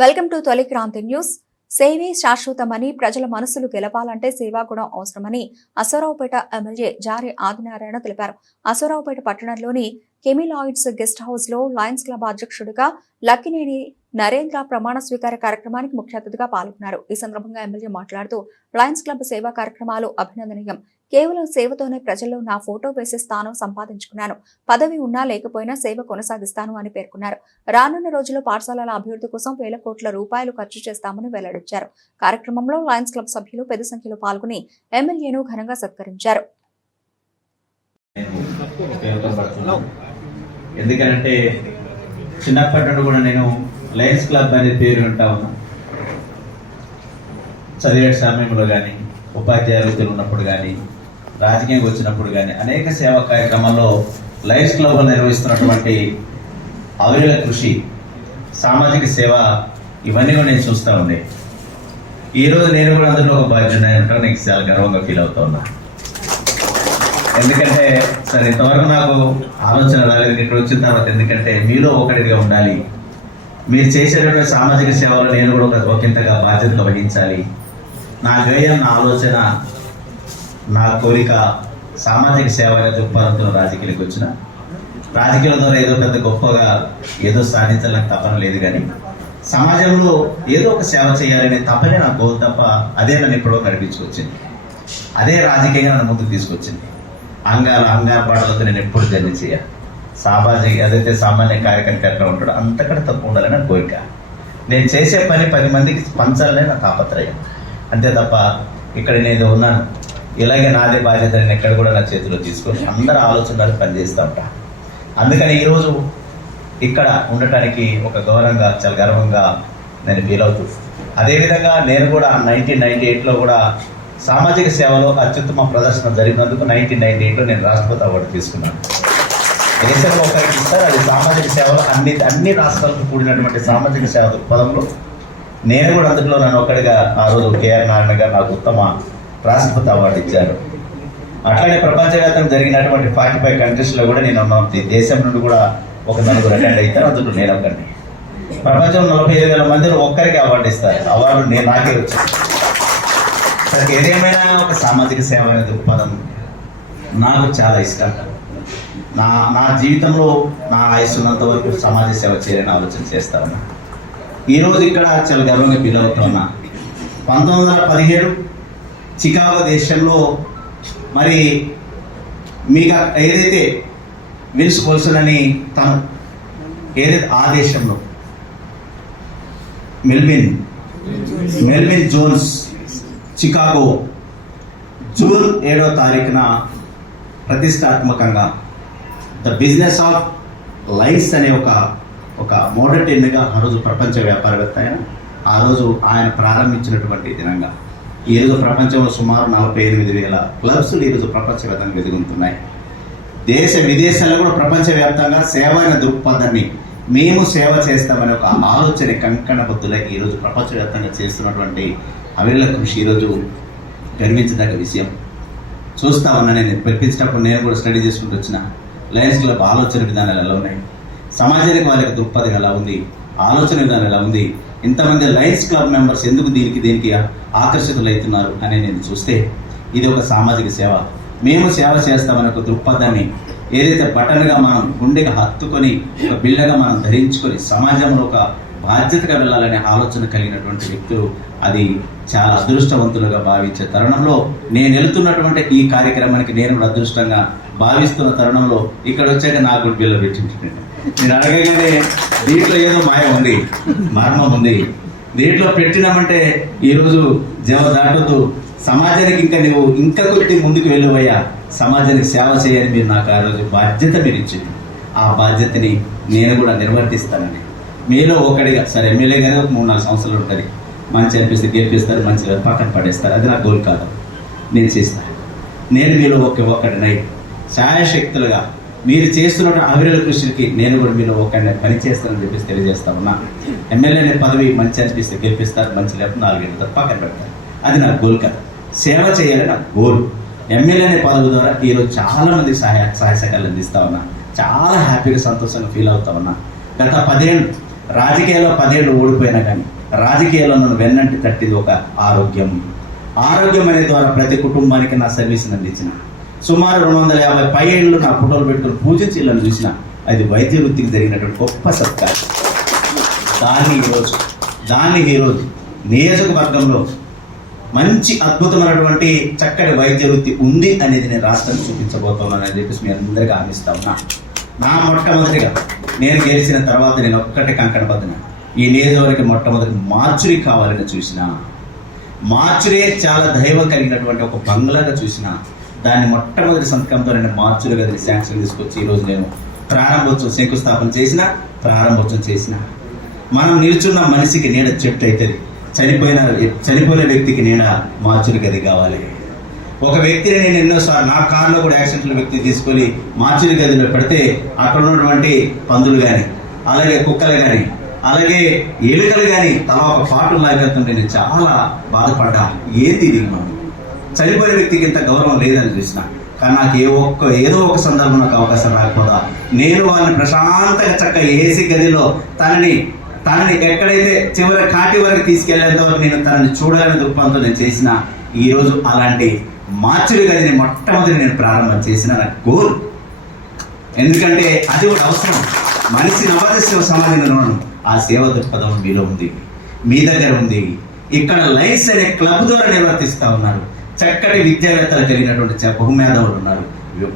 Welcome to తొలి Kranti news. సేవే శాశ్వతమని, ప్రజల మనసులు గెలవాలంటే సేవాగుణం అవసరమని అశ్వారావుపేట ఎమ్మెల్యే జారి ఆదినారాయణ తెలిపారు. అశ్వారావుపేట పట్టణంలోని కెమిలాయిడ్స్ గెస్ట్ హౌస్ లో లయన్స్ క్లబ్ అధ్యక్షుడిగా లక్కినేని నరేంద్ర ప్రమాణ స్వీకార కార్యక్రమానికి ముఖ్య అతిథిగా పాల్గొన్నారు. ఈ సందర్భంగా ఎమ్మెల్యే మాట్లాడుతూ లయన్స్ క్లబ్ సేవా కార్యక్రమాలు అభినందనీయం. కేవలం సేవతోనే ప్రజల్లో నా ఫోటో వేసే స్థానం సంపాదించుకున్నాను. పదవి ఉన్నా లేకపోయినా సేవ కొనసాగిస్తాను అని పేర్కొన్నారు. రానున్న రోజుల్లో పాఠశాలల అభివృద్ధి కోసం వేల కోట్ల రూపాయలు ఖర్చు చేస్తామని వెల్లడించారు. కార్యక్రమంలో లయన్స్ క్లబ్ సభ్యులు పెద్ద సంఖ్యలో పాల్గొని ఎమ్మెల్యేను ఘనంగా సత్కరించారు. ఎందుకంటే చిన్నప్పటి నుండి కూడా నేను లయన్స్ క్లబ్ అనే పేరు వింటా ఉన్నా. చదివే సమయంలో కానీ, ఉపాధ్యాయ వృత్తులు ఉన్నప్పుడు కానీ, రాజకీయంగా వచ్చినప్పుడు కానీ అనేక సేవా కార్యక్రమాల్లో లయన్స్ క్లబ్లో నిర్వహిస్తున్నటువంటి అవిరళ కృషి, సామాజిక సేవ ఇవన్నీ కూడా నేను చూస్తూ ఉండే. ఈరోజు నేను కూడా అందులో ఒక బాధ్యత నాకు చాలా గర్వంగా ఫీల్ అవుతా ఉన్నా. ఎందుకంటే సరే ఇంతవరకు నాకు ఆలోచన రాలేదు, ఇక్కడ వచ్చిన తర్వాత ఎందుకంటే మీలో ఒకటిగా ఉండాలి, మీరు చేసేటటువంటి సామాజిక సేవలో నేను కూడా ఒకంతగా బాధ్యతగా వహించాలి. నా ధ్యేయం, నా ఆలోచన, నా కోరిక సామాజిక సేవ అనే దృక్పథంతో రాజకీయాలకు వచ్చిన. రాజకీయాల ద్వారా ఏదో పెద్ద గొప్పగా ఏదో సాధించాలని తపన లేదు, కానీ సమాజంలో ఏదో ఒక సేవ చేయాలనే తపనే నా గోల్ తప్ప అదే నన్ను ఎప్పుడో నడిపించుకొచ్చింది. అదే రాజకీయంగా నన్ను ముందుకు తీసుకొచ్చింది. అంగారపాటలతో నేను ఎప్పుడు జర్నీ చేయాలి. సామాజిక ఏదైతే సామాన్య కార్యకర్త ఎట్లా ఉంటాడో అంతకంటే తక్కువ ఉండాలని నా కోరిక. నేను చేసే పని 10 మందికి పంచాలనే నా తాపత్రయం. అంతే తప్ప ఇక్కడ నేను ఉన్నాను ఇలాగే నాదే బాధ్యత నేను ఎక్కడ కూడా నా చేతిలో తీసుకొని అందరి ఆలోచనలు పనిచేస్తూ ఉంటా. అందుకని ఈరోజు ఇక్కడ ఉండటానికి ఒక గౌరవంగా, చాలా గర్వంగా నేను ఫీల్ అవుతూ, అదేవిధంగా నేను కూడా 1998లో కూడా సామాజిక సేవలో అత్యుత్తమ ప్రదర్శన జరిగినందుకు 1998లో నేను రాష్ట్రపతి అవార్డు తీసుకున్నాను. దేశంలో ఒకరికి ఇస్తారు, అది సామాజిక సేవలో అన్ని రాష్ట్రాలకు కూడినటువంటి సామాజిక సేవ దృక్పథంలో నేను కూడా అందులో నన్ను ఒక్కడిగా ఆ రోజు కేఆర్ నారాయణ గారు నాకు ఉత్తమ రాష్ట్రపతి అవార్డు ఇచ్చారు. అట్లానే ప్రపంచవ్యాప్తంగా జరిగినటువంటి 45 కంట్రీస్లో కూడా నేను దేశం నుండి కూడా ఒక 4 అటెండ్ అవుతారు, అందులో నేను ఒకరిని. ప్రపంచంలో 45,000 మందిలో ఒక్కరికి అవార్డు ఇస్తారు. అవార్డు నాకే వచ్చింది. ఏదేమైనా ఒక సామాజిక సేవ అనే దృక్పథం నాకు చాలా ఇష్టం. నా జీవితంలో నా ఆయుస్సు ఉన్నంత వరకు సమాజ సేవ చేయాలని ఆలోచన చేస్తా ఉన్నా. ఈరోజు ఇక్కడ చాలా గర్వంగా ఫీల్ అవుతా ఉన్నా. 1917 చికాగో దేశంలో మరి మీకు ఏదైతే విల్స్ కోల్సన్ అని తను ఏదైతే ఆ దేశంలో మెల్విన్ జోన్స్ చికాగో జూన్ 7వ తారీఖున ప్రతిష్టాత్మకంగా ద బిజినెస్ ఆఫ్ లైన్స్ అనే ఒక మోడర్న్ గా ఆ రోజు ప్రపంచ వ్యాపారవేత్త ఆ రోజు ఆయన ప్రారంభించినటువంటి దినంగా ఈరోజు ప్రపంచంలో సుమారు 48,000 క్లబ్స్ ఈరోజు ప్రపంచవ్యాప్తంగా వెలుగుతున్నాయి. దేశ విదేశాల్లో కూడా ప్రపంచవ్యాప్తంగా సేవ అనే దృక్పథాన్ని, మేము సేవ చేస్తామనే ఒక ఆలోచన కంకణబద్దులై ఈరోజు ప్రపంచవ్యాప్తంగా చేస్తున్నటువంటి అవిరళ కృషి ఈరోజు గర్వించదగ్గ విషయం. చూస్తా ఉన్నా. నేను పిలిపించినప్పుడు నేను కూడా స్టడీ చేసుకుంటూ వచ్చిన లయన్స్ క్లబ్ ఆలోచన విధానాలు ఎలా ఉన్నాయి, సమాజానికి వాళ్ళ యొక్క దృక్పథం ఎలా ఉంది, ఆలోచన విధానం ఎలా ఉంది, ఇంతమంది లయన్స్ క్లబ్ మెంబర్స్ ఎందుకు దీనికి ఆకర్షితులు అవుతున్నారు అని నేను చూస్తే ఇది ఒక సామాజిక సేవ. మేము సేవ చేస్తామనే ఒక దృక్పథాన్ని ఏదైతే బటన్గా మనం గుండెగా హత్తుకొని ఒక బిళ్ళగా మనం ధరించుకొని సమాజంలో ఒక బాధ్యతగా వెళ్ళాలనే ఆలోచన కలిగినటువంటి వ్యక్తులు అది చాలా అదృష్టవంతులుగా భావించే తరుణంలో నేను వెళ్తున్నటువంటి ఈ కార్యక్రమానికి నేను కూడా అదృష్టంగా భావిస్తున్న తరుణంలో ఇక్కడ వచ్చాక నాకు బిల్ల పెట్టించుకుంటాను. నేను అడగగానే దీంట్లో ఏదో మాయ ఉంది, మర్మం ఉంది, దీంట్లో పెట్టినామంటే ఈరోజు జవ దాటుతూ సమాజానికి ఇంకా కొద్ది ముందుకు వెళ్ళిపోయా, సమాజానికి సేవ చేయాలని మీరు నాకు ఆ రోజు బాధ్యత మీరు ఇచ్చింది. ఆ బాధ్యతని నేను కూడా నిర్వర్తిస్తానని మీలో ఒకటిగా, సరే ఎమ్మెల్యే గారు 3-4 సంవత్సరాలు ఉంటుంది, మంచి అనిపిస్తే గెలిపిస్తారు, మంచిగా పక్కన పడేస్తారు, అది నా గోల్ కాదు. నేను చేస్తాను. నేను మీలో ఒక్కడినై ఛాయాశక్తులుగా మీరు చేస్తున్న అవిరళ కృషికి నేను కూడా మీలో ఒకరిని పని చేస్తానని చెప్పేసి తెలియజేస్తా ఉన్నా. ఎమ్మెల్యే పదవి మంచి అనిపిస్తే గెలిపిస్తారు, మంచి లేకపోతే 4 గంటలు పక్కన పెడతారు, అది నా గోల్ కాదు. సేవ చేయాలని నా గోల్. ఎమ్మెల్యే అనే పదవి ద్వారా ఈరోజు చాలా మందికి సహాయ సహకారాలు అందిస్తా ఉన్నా. చాలా హ్యాపీగా, సంతోషంగా ఫీల్ అవుతా ఉన్నా. గత 10 ఏళ్ళు రాజకీయాల్లో 10 ఏళ్ళు ఓడిపోయినా కానీ రాజకీయాల్లో నన్ను వెన్నంటి తట్టింది ఒక ఆరోగ్యం. ఆరోగ్యం అనే ద్వారా ప్రతి కుటుంబానికి నా సర్వీస్ని అందించిన సుమారు 250 పై ఏళ్ళు నా ఫోటోలు పెట్టుకుని పూజించి ఇళ్ళని చూసిన అది వైద్య వృత్తికి జరిగినటువంటి గొప్ప సత్కారం. దాన్ని ఈరోజు నియోజకవర్గంలో మంచి అద్భుతమైనటువంటి చక్కటి వైద్య వృత్తి ఉంది అనేది నేను రాష్ట్రానికి చూపించబోతున్నాను అని చెప్పేసి మీ అందరికీ హామీస్తా ఉన్నా. నా మొట్టమొదటిగా నేను గెలిచిన తర్వాత నేను ఒక్కటే కంకణబద్ధన, ఈ నియోజకవర్గం మొట్టమొదటి మార్చురీ కావాలని చూసిన, మార్చురే చాలా దైవం కలిగినటువంటి ఒక బంగ్లాగా చూసిన, దాన్ని మొట్టమొదటి సంతకంతో నేను మార్చురీ గదిని శాంక్షన్ తీసుకొచ్చి ఈరోజు నేను ప్రారంభోత్సవం శంకుస్థాపన చేసిన. మనం నిల్చున్న మనిషికి నీడ చెట్టు అవుతుంది, చనిపోయిన వ్యక్తికి నీడ మార్చురీ గది కావాలి. ఒక వ్యక్తిని నేను ఎన్నోసార్లు నా కారులో కూడా యాక్సిడెంట్ల వ్యక్తి తీసుకొని మార్చురీ గదిలో పెడితే అక్కడ ఉన్నటువంటి పందులు కానీ అలాగే కుక్కలు కానీ అలాగే ఎలుకలు కానీ తలా ఒక పాటు లాగేస్తుంటే నేను చాలా బాధపడ్డా. ఏంది ఇది, మనం చనిపోయిన వ్యక్తికి ఇంత గౌరవం లేదని చూసిన. కానీ నాకు ఏదో ఒక సందర్భం నాకు అవకాశం రాకపోదా నేను వాళ్ళని ప్రశాంతంగా చక్కగా ఏసీ గదిలో తనని ఎక్కడైతే చివరి కాటి వరకు తీసుకెళ్లేంత వరకు నేను తనని చూడాలని దృక్పథంతో నేను చేసిన. ఈరోజు అలాంటి మార్చురీ గదిని మొట్టమొదటి నేను ప్రారంభం చేసిన నా గోల్. ఎందుకంటే అది కూడా అవసరం. మనిషి నవదశ సమాజంలో ఆ సేవ దృక్పథం మీలో ఉంది, మీ దగ్గర ఉంది. ఇక్కడ లైన్స్ అనే క్లబ్ ద్వారా నిర్వర్తిస్తూ ఉన్నారు. చక్కటి విద్యావేత్తలు కలిగినటువంటి బహుమేధావులు ఉన్నారు,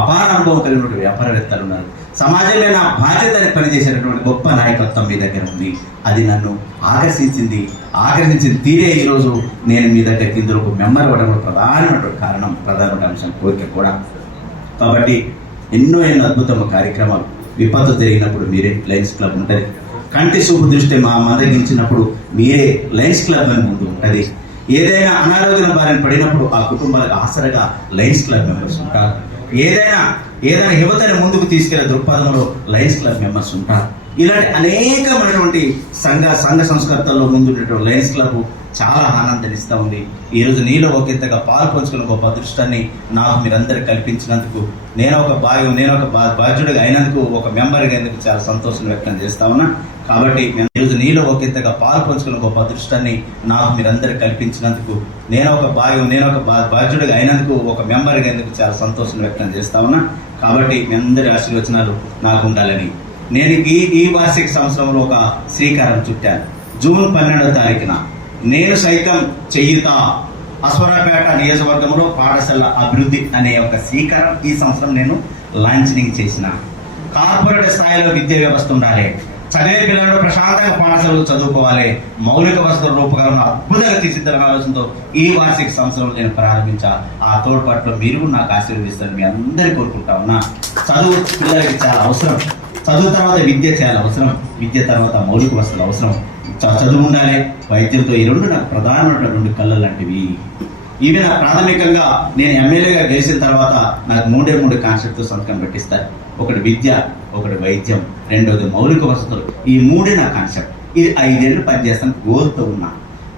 అపార అనుభవం కలిగినటువంటి వ్యాపారవేత్తలు ఉన్నారు. సమాజంలో నా బాధ్యతని పనిచేసేటటువంటి గొప్ప నాయకత్వం మీ దగ్గర ఉంది. అది నన్ను ఆకర్షించింది తీరే ఈరోజు నేను మీ దగ్గరికి ఇందులో ఒక మెంబర్ అవ్వడం ప్రధానమైన అంశం, కోరిక కూడా. కాబట్టి ఎన్నో అద్భుతమైన కార్యక్రమాలు, విపత్తు జరిగినప్పుడు మీరే లయన్స్ క్లబ్ ఉంటుంది. కంటి చూపు దృష్టి మందగించినప్పుడు మీరే లయన్స్ క్లబ్ అని ముందు ఉంటుంది. ఏదైనా అనారోగ్యం బారిన పడినప్పుడు ఆ కుటుంబాలకు ఆసరగా లయన్స్ క్లబ్ మెంబర్స్ ఉంటారు. ఏదైనా యువతని ముందుకు తీసుకెళ్లే దృక్పథంలో లయన్స్ క్లబ్ మెంబర్స్ ఉంటారు. ఇలాంటి అనేకమైనటువంటి సంఘ సంస్కర్తల్లో ముందున్నటువంటి లయన్స్ క్లబ్ చాలా ఆనందాన్ని ఇస్తూ ఉంది. ఈరోజు నీలో ఒకంతగా పాలు పంచుకున్న గొప్ప అదృష్టాన్ని నాకు మీరందరూ కల్పించినందుకు, నేను ఒక బాధ్యుడిగా అయినందుకు, ఒక మెంబర్గా అయినందుకు చాలా సంతోషం వ్యక్తం చేస్తా ఉన్నా. కాబట్టి ఈరోజు నీలో ఒకంతగా పాలు పంచుకున్న గొప్ప అదృష్టాన్ని నాకు మీరందరూ కల్పించినందుకు, నేను ఒక బాధ్యుడిగా అయినందుకు, ఒక మెంబర్గా అయినందుకు చాలా సంతోషం వ్యక్తం చేస్తా ఉన్నా. కాబట్టి మీ అందరి ఆశీర్వచనాలు నాకు ఉండాలని నేను ఈ వార్షిక సంవత్సరంలో ఒక శ్రీకారం చుట్టాను. జూన్ 12వ తారీఖున నేను సైతం చెయ్యుతా అశ్వరాపేట నియోజకవర్గంలో పాఠశాల అభివృద్ధి అనే ఒక శ్రీకారం ఈ సంవత్సరం నేను లాంఛనింగ్ చేసిన. కార్పొరేట్ స్థాయిలో విద్యా వ్యవస్థ ఉండాలి, చదివే పిల్లలు ప్రశాంతంగా పాఠశాలలు చదువుకోవాలి, మౌలిక వసతుల రూపకల్పన అద్భుతంగా తీర్చిదిద్దాలనే ఆలోచనతో ఈ వార్షిక సంవత్సరంలో నేను ప్రారంభించా. ఆ తోడ్పాటులో మీరు నాకు ఆశీర్వదిస్తారు, మీ అందరినీ కోరుకుంటా ఉన్నా. చదువు పిల్లలకి చాలా అవసరం, చదువు తర్వాత విద్య చాలా అవసరం, విద్య తర్వాత మౌలిక వసతులు అవసరం. చదువు ఉండాలి, వైద్యంతో ఈ రెండు నాకు ప్రధానమైన 2 కళ్ళ లాంటివి. ఇవి నా ప్రాథమికంగా నేను ఎమ్మెల్యేగా గెలిచిన తర్వాత నాకు 3 కాన్సెప్ట్తో సంతకం పెట్టిస్తారు. ఒకటి విద్య, ఒకటి వైద్యం, రెండోది మౌలిక వసతులు. ఈ 3 నా కాన్సెప్ట్. ఇది 5 ఏళ్ళు పనిచేస్తాను గోల్తో ఉన్నా.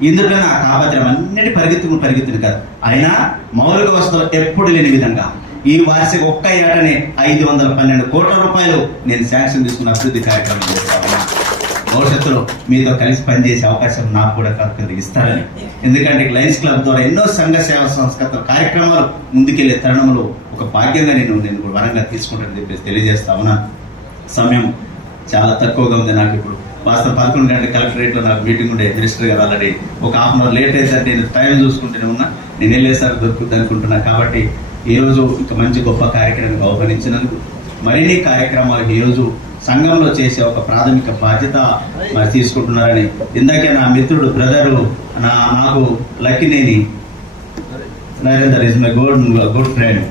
ఇందులో నా తాపత్రయం అన్నిటి పరిగెత్తుని కాదు, అయినా మౌలిక వసతులు ఎప్పుడు లేని విధంగా ఈ వార్షిక ఒక్క ఏటనే 512 కోట్ల రూపాయలు నేను శాంక్షన్ తీసుకున్న అభివృద్ధి కార్యక్రమం చేస్తా ఉన్నా. భవిష్యత్తులో మీతో కలిసి పనిచేసే అవకాశం నాకు కూడా ఇస్తారని. ఎందుకంటే లయన్స్ క్లబ్ ద్వారా ఎన్నో సంఘ సేవా సంస్కృత కార్యక్రమాలు ముందుకెళ్లే తరుణంలో ఒక భాగ్యంగా నేను కూడా వరంగా తీసుకుంటానని చెప్పేసి తెలియజేస్తా ఉన్నాను. సమయం చాలా తక్కువగా ఉంది నాకు. ఇప్పుడు వాస్తవం 11 గంటల కలెక్టరేట్లో నాకు మీటింగ్ ఉండే, మినిస్టర్ గారు ఆల్రెడీ ఒక హాఫ్ అన్ అవర్ లేట్ అయితే నేను టైం చూసుకుంటూనే ఉన్నా, నేను వెళ్ళేసరికి దొరుకుతుంది అనుకుంటున్నా. కాబట్టి ఈరోజు ఇక మంచి గొప్ప కార్యక్రమం ఆహ్వానించినందుకు మరిన్ని కార్యక్రమాలు ఈరోజు సంఘంలో చేసే ఒక ప్రాథమిక బాధ్యత మరి తీసుకుంటున్నారని ఇందాకే నా మిత్రుడు బ్రదరు నాకు Lakkineni Narender is my good friend,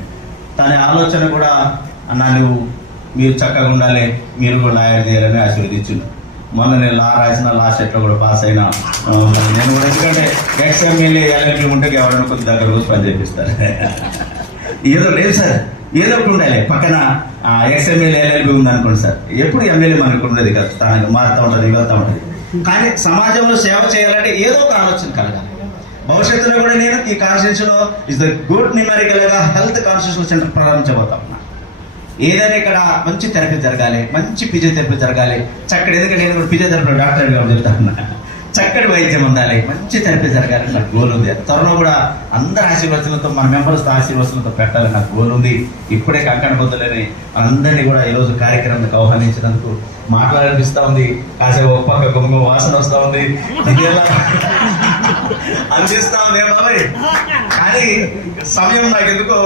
తన ఆలోచన కూడా అన్నా మీరు చక్కగా ఉండాలి, మీరు కూడా లాయర్ చేయాలని ఆశీర్వదించును. మొన్న నేను లా రాసిన లా సెట్లో కూడా పాస్ అయినా నేను కూడా, ఎందుకంటే ఎక్స్ఎమ్మెల్యే ఎల్ఎల్బీ ఉంటే ఎవరైనా కొద్ది దగ్గర రోజు పని చేపిస్తారు. ఏదో లేదు సార్, ఏదో ఒకటి ఉండాలి పక్కన. ఎక్స్ఎమ్మెల్యే ఎల్ఎల్బీ ఉంది అనుకోండి సార్, ఎప్పుడు ఎమ్మెల్యే మనకు ఉన్నది కదా, స్థానం మారుతూ ఉంటుంది, వెళ్తూ ఉంటుంది. కానీ సమాజంలో సేవ చేయాలంటే ఏదో ఒక ఆలోచన కలగాలి. భవిష్యత్తులో కూడా నేను ఈ కాన్స్టిట్యూన్సీలో ఇస్ ద గుడ్ న్యూమరికల్గా హెల్త్ కాన్స్టిట్యూషన్ సెంటర్ ప్రారంభించబోతా ఉన్నా. ఏదైనా ఇక్కడ మంచి థెరపీ జరగాలి, మంచి ఫిజియోథెరపీ జరగాలి, చక్కటి, ఎందుకంటే నేను ఫిజియోథెరపీ డాక్టర్ కాబట్టి చెప్తాను, చక్కటి వైద్యం ఉండాలి, మంచి థెరపీ జరగాలి నాకు గోల్ ఉంది. త్వరలో కూడా అందరి ఆశీర్వచనలతో మన మెంబర్స్ ఆశీర్వచనలతో పెట్టాలని నాకు గోల్ ఉంది. ఇప్పుడే కంకణ బొద్దులని అందరినీ కూడా ఈరోజు కార్యక్రమానికి ఆహ్వానించినందుకు మాట్లాడాలనిపిస్తా ఉంది. కాసేపు ఒక పక్క గుమ్మ వాసన వస్తా ఉంది, అనిపిస్తా ఉంది బాబాయ్. కానీ సమయం నాకు ఎందుకో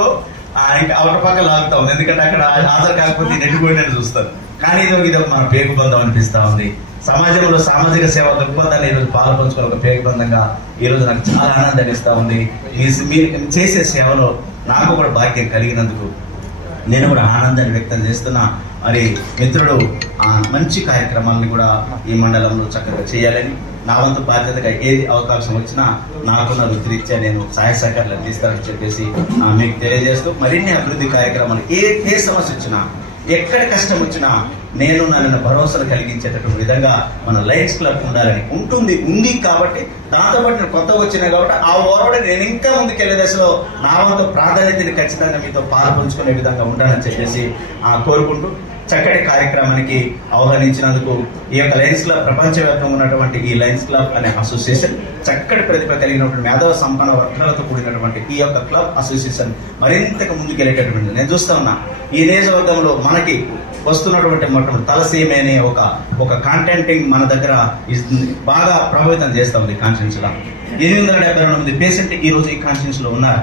ఇంకా అవట పక్క లాగుతా ఉంది, ఎందుకంటే అక్కడ హాజరు కాకపోతే నెట్టుకోండి చూస్తాను. కానీ ఇది మన పేగు బంధం అనిపిస్తా ఉంది. సమాజంలో సామాజిక సేవ దృక్పథాన్ని ఈరోజు పాల్పంచుకుని ఒక పేగుబంధంగా ఈరోజు నాకు చాలా ఆనందాన్ని ఇస్తా ఉంది. మీరు చేసే సేవలో నాకు కూడా భాగ్యం కలిగినందుకు నేను కూడా ఆనందాన్ని వ్యక్తం చేస్తున్నా. మరి మిత్రుడు మంచి కార్యక్రమాలను కూడా ఈ మండలంలో చక్కగా చేయాలని, నా వంతు బాధ్యతగా ఏది అవకాశం వచ్చినా నాకున్న వృత్తిరీత్యా నేను సహాయ సహకారాలు అందిస్తానని చెప్పేసి మీకు తెలియజేస్తూ, మరిన్ని అభివృద్ధి కార్యక్రమాలు ఏ సమస్య వచ్చినా, ఎక్కడ కష్టం వచ్చినా నేను నన్ను భరోసాలు కలిగించేటటువంటి విధంగా మన లయన్స్ క్లబ్ ఉండాలని ఉంది కాబట్టి, దాంతోపాటు నేను కొత్తగా వచ్చినా కాబట్టి ఆ ఓరవడ నేను ఇంకా ముందుకెళ్లే దశలో నా వంతు ప్రాధాన్యతని ఖచ్చితంగా మీతో పాల్పంచుకునే విధంగా ఉండాలని చెప్పేసి కోరుకుంటూ, చక్కటి కార్యక్రమానికి ఆహ్వానించినందుకు ఈ యొక్క లయన్స్ క్లబ్ ప్రపంచవ్యాప్తంగా ఉన్నటువంటి ఈ లయన్స్ క్లబ్ అనే అసోసియేషన్ చక్కటి ప్రతిభ కలిగినటువంటి మేధవ సంపన్న వర్గాలతో కూడినటువంటి ఈ యొక్క క్లబ్ అసోసియేషన్ మరింతగా ముందుకెళ్ళేటటువంటి నేను చూస్తా ఉన్నా. ఈ నియోజకవర్గంలో మనకి వస్తున్నటువంటి మొట్టమొదటి తలసీమే అనే ఒక కాంటెంటింగ్ మన దగ్గర బాగా ప్రభావితం చేస్తా ఉంది. కాన్స్టిట్యూన్స్ లో 872 మంది పేషెంట్ ఈ రోజు ఈ కాన్స్టిట్యూన్స్ లో ఉన్నారు.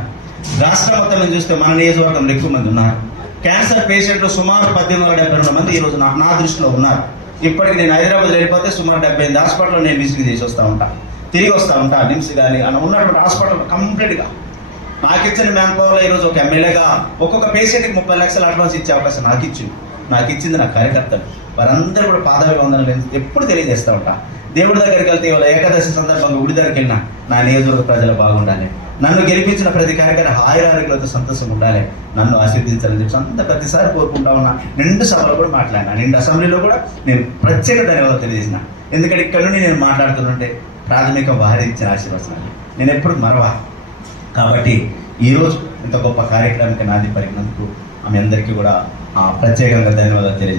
రాష్ట్ర మొత్తం చూస్తే మన నియోజకవర్గంలో ఎక్కువ మంది ఉన్నారు. క్యాన్సర్ పేషెంట్లు సుమారు 1872 మంది ఈ రోజు నా దృష్టిలో ఉన్నారు. ఇప్పటికి నేను హైదరాబాద్ వెళ్ళిపోతే సుమారు 78 హాస్పిటల్లో నేను విజిట్ చేసి వస్తూ ఉంటా, తిరిగి వస్తూ ఉంటా. నిమ్స్ కానీ అని ఉన్నటువంటి హాస్పిటల్ కంప్లీట్గా నాకు ఇచ్చిన మ్యాన్ పవర్లో ఈరోజు ఒక ఎమ్మెల్యేగా ఒక్కొక్క పేషెంట్కి 30 లక్షలు అడ్వాన్స్ ఇచ్చే అవకాశం నాకు ఇచ్చింది నా కార్యకర్తలు. వారందరూ కూడా పాదాభివందనలు ఎప్పుడు తెలియజేస్తూ ఉంటా. దేవుడి దగ్గరికి వెళ్తే ఇవాళ ఏకాదశి సందర్భంగా గుడి దగ్గరికి వెళ్ళినా నా నియోజకవర్గ ప్రజలు బాగుండాలి, నన్ను గెలిపించిన ప్రతి కార్యకర్త ఆయురారోగ్యాలతో సంతోషం ఉండాలి, నన్ను ఆశీర్వదించాలని చెప్పి అంత ప్రతిసారి కోరుకుంటా ఉన్నా. 2 సభలో కూడా మాట్లాడినా, 2 అసెంబ్లీలో కూడా నేను ప్రత్యేక ధన్యవాదాలు తెలియజేసిన. ఎందుకంటే ఇక్కడ నుండి నేను మాట్లాడుతుంటే ప్రాథమిక వారి ఇచ్చిన ఆశీర్వచనాలు నేను ఎప్పుడు మరవా. కాబట్టి ఈరోజు ఇంత గొప్ప కార్యక్రమానికి నాది పలికినందుకు ఆమె అందరికీ కూడా ప్రత్యేకంగా ధన్యవాదాలు తెలియజేస్తాను.